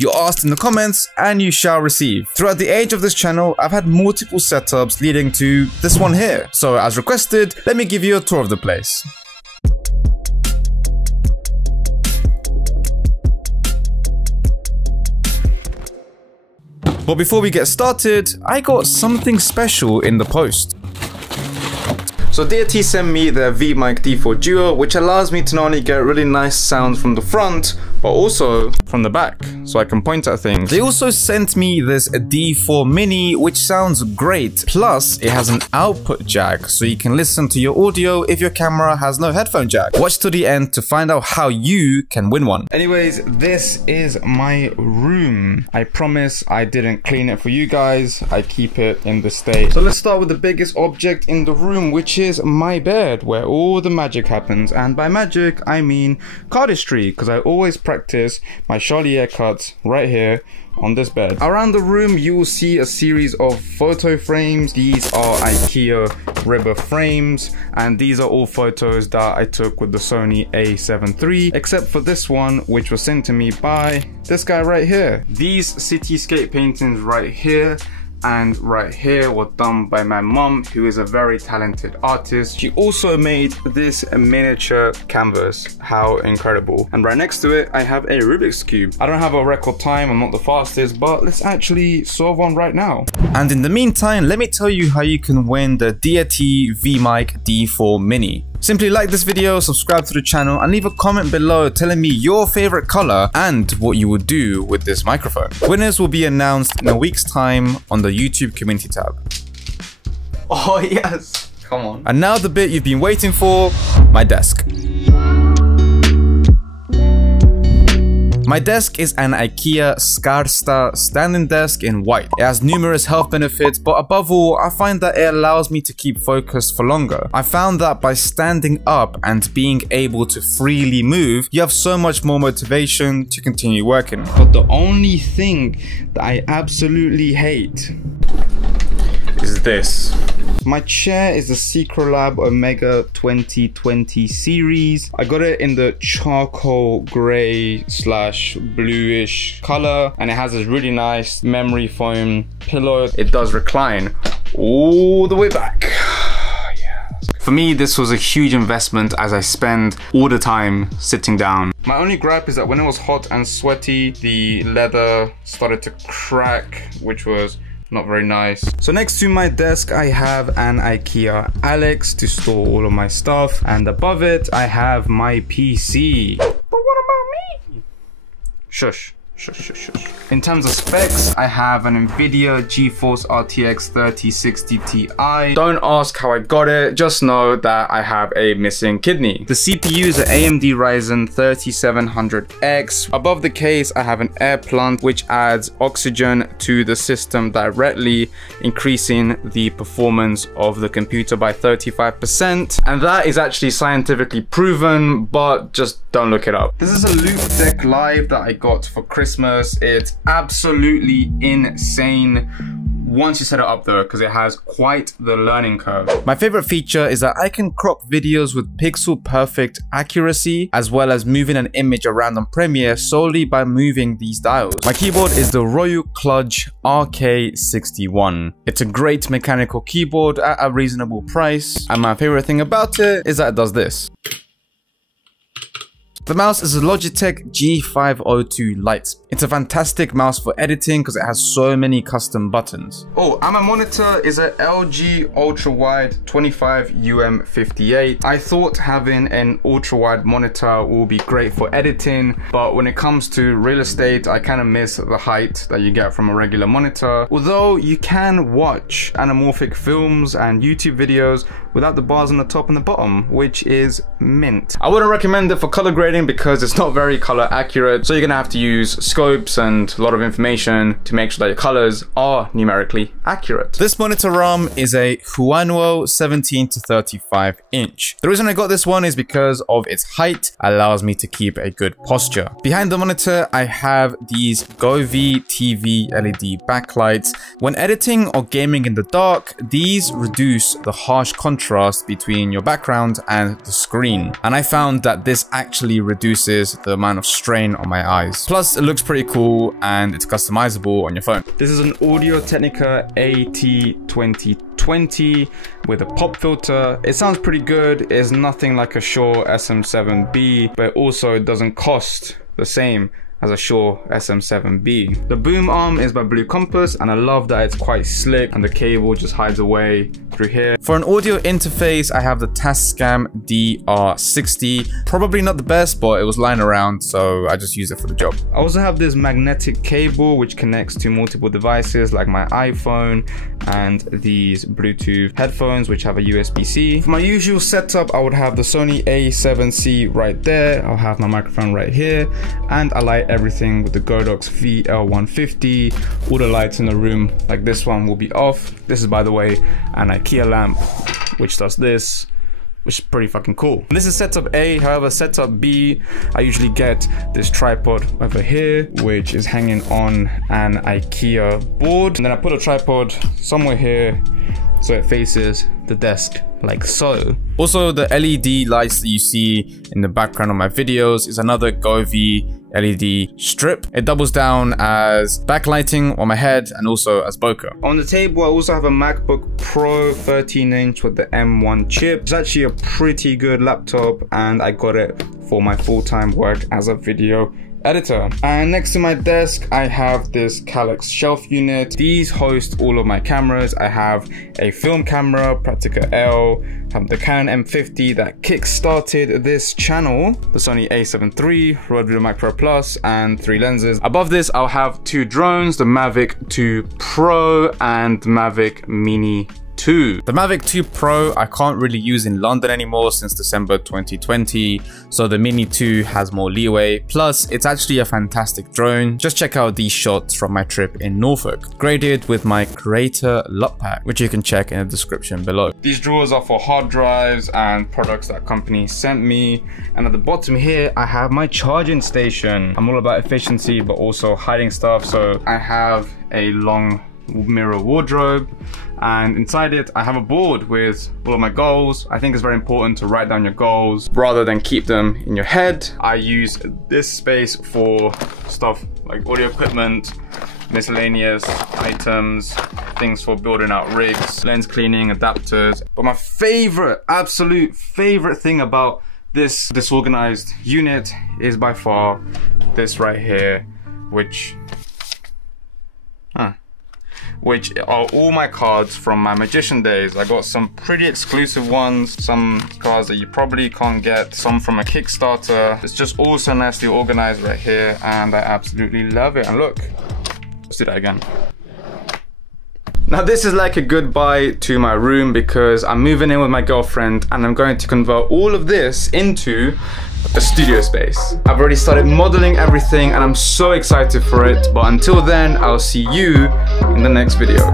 You asked in the comments and you shall receive. Throughout the age of this channel, I've had multiple setups leading to this one here. So as requested, let me give you a tour of the place. But before we get started, I got something special in the post. So DKD sent me their V-Mic D4 Duo, which allows me to not only get really nice sounds from the front, but also from the back, so I can point at things. They also sent me this D4 Mini, which sounds great. Plus, it has an output jack, so you can listen to your audio if your camera has no headphone jack. Watch to the end to find out how you can win one. Anyways, this is my room. I promise I didn't clean it for you guys. I keep it in the state. So let's start with the biggest object in the room, which is my bed, where all the magic happens. And by magic, I mean cardistry, because I always practice my Charlier cuts right here on this bed. Around the room, you will see a series of photo frames. These are IKEA rubber frames, and these are all photos that I took with the Sony A7 III, except for this one, which was sent to me by this guy right here. These cityscape paintings right here and right here were done by my mom, who is a very talented artist. She also made this miniature canvas. How incredible. And right next to it, I have a Rubik's Cube. I don't have a record time, I'm not the fastest, but let's actually solve one right now. And in the meantime, let me tell you how you can win the DKD V-Mic D4 Mini. Simply like this video, subscribe to the channel, and leave a comment below telling me your favorite color and what you would do with this microphone. Winners will be announced in a week's time on the YouTube community tab. Oh yes, come on. And now the bit you've been waiting for, my desk. My desk is an IKEA Skarsta standing desk in white. It has numerous health benefits, but above all, I find that it allows me to keep focused for longer. I found that by standing up and being able to freely move, you have so much more motivation to continue working. But the only thing that I absolutely hate is this. My chair is the Secrolab Omega 2020 series. I got it in the charcoal grey / bluish color, and it has this really nice memory foam pillow. It does recline all the way back. For me, this was a huge investment as I spend all the time sitting down. My only gripe is that when it was hot and sweaty, the leather started to crack, which was not very nice. So next to my desk, I have an IKEA Alex to store all of my stuff. And above it, I have my PC. But what about me? Shush. In terms of specs, I have an NVIDIA GeForce RTX 3060 Ti. Don't ask how I got it, just know that I have a missing kidney. The CPU is an AMD Ryzen 3700X. Above the case, I have an air plant, which adds oxygen to the system directly, increasing the performance of the computer by 35%. And that is actually scientifically proven, but just don't look it up. This is a Loop Deck Live that I got for Christmas. It's absolutely insane once you set it up though, because it has quite the learning curve. My favorite feature is that I can crop videos with pixel perfect accuracy, as well as moving an image around on Premiere solely by moving these dials. My keyboard is the Royal Kludge RK61. It's a great mechanical keyboard at a reasonable price, and my favorite thing about it is that it does this. The mouse is a Logitech G502 Lite. It's a fantastic mouse for editing because it has so many custom buttons. Oh, and my monitor is a LG ultra wide 25UM58. I thought having an ultra wide monitor will be great for editing, but when it comes to real estate, I kind of miss the height that you get from a regular monitor. Although you can watch anamorphic films and YouTube videos without the bars on the top and the bottom, which is mint. I wouldn't recommend it for color grading because it's not very color accurate, so you're gonna have to use scopes and a lot of information to make sure that your colors are numerically accurate. This monitor arm is a Huanwo 17 to 35 inch. The reason I got this one is because of its height, allows me to keep a good posture. Behind the monitor, I have these Govee TV LED backlights. When editing or gaming in the dark, these reduce the harsh contrast contrast between your background and the screen. And I found that this actually reduces the amount of strain on my eyes. Plus, it looks pretty cool and it's customizable on your phone. This is an Audio-Technica AT2020 with a pop filter. It sounds pretty good. It's nothing like a Shure SM7B, but it also doesn't cost the same as a Shure SM7B. The boom arm is by Blue Compass, and I love that it's quite slick and the cable just hides away through here. For an audio interface, I have the Tascam DR60. Probably not the best, but it was lying around, so I just use it for the job. I also have this magnetic cable which connects to multiple devices like my iPhone and these Bluetooth headphones which have a USB-C. For my usual setup, I would have the Sony A7C right there. I'll have my microphone right here, and I light everything with the Godox VL150. All the lights in the room, like this one, will be off. This is, by the way, an IKEA lamp which does this, which is pretty fucking cool. This is setup A. However, setup B, I usually get this tripod over here which is hanging on an IKEA board, and then I put a tripod somewhere here so it faces the desk like so. Also, the LED lights that you see in the background of my videos is another Govee LED strip. It doubles down as backlighting on my head and also as bokeh. On the table, I also have a MacBook Pro 13-inch with the M1 chip. It's actually a pretty good laptop, and I got it for my full-time work as a video editor. And next to my desk, I have this Kallax shelf unit. These host all of my cameras. I have a film camera, Praktica L, I have the Canon M50 that kick-started this channel, the Sony a7 III, Rode VideoMic Pro Plus, and 3 lenses. Above this, I'll have 2 drones, the Mavic 2 Pro and the Mavic Mini 2. The Mavic 2 Pro I can't really use in London anymore since December 2020, so the Mini 2 has more leeway. Plus, it's actually a fantastic drone. Just check out these shots from my trip in Norfolk, graded with my Creator LUT pack, which you can check in the description below. These drawers are for hard drives and products that company sent me. And at the bottom here, I have my charging station. I'm all about efficiency, but also hiding stuff. So I have a long mirror wardrobe, and inside it I have a board with all of my goals. I think it's very important to write down your goals rather than keep them in your head. I use this space for stuff like audio equipment, miscellaneous items, things for building out rigs, lens cleaning, adapters. But my favorite, absolute favorite thing about this disorganized unit is by far this right here, which are all my cards from my magician days. I got some pretty exclusive ones, some cards that you probably can't get, some from a Kickstarter. It's just all so nicely organized right here, and I absolutely love it. And look, let's do that again. Now this is like a goodbye to my room because I'm moving in with my girlfriend, and I'm going to convert all of this into a studio space. I've already started modeling everything and I'm so excited for it, but until then, I'll see you in the next video.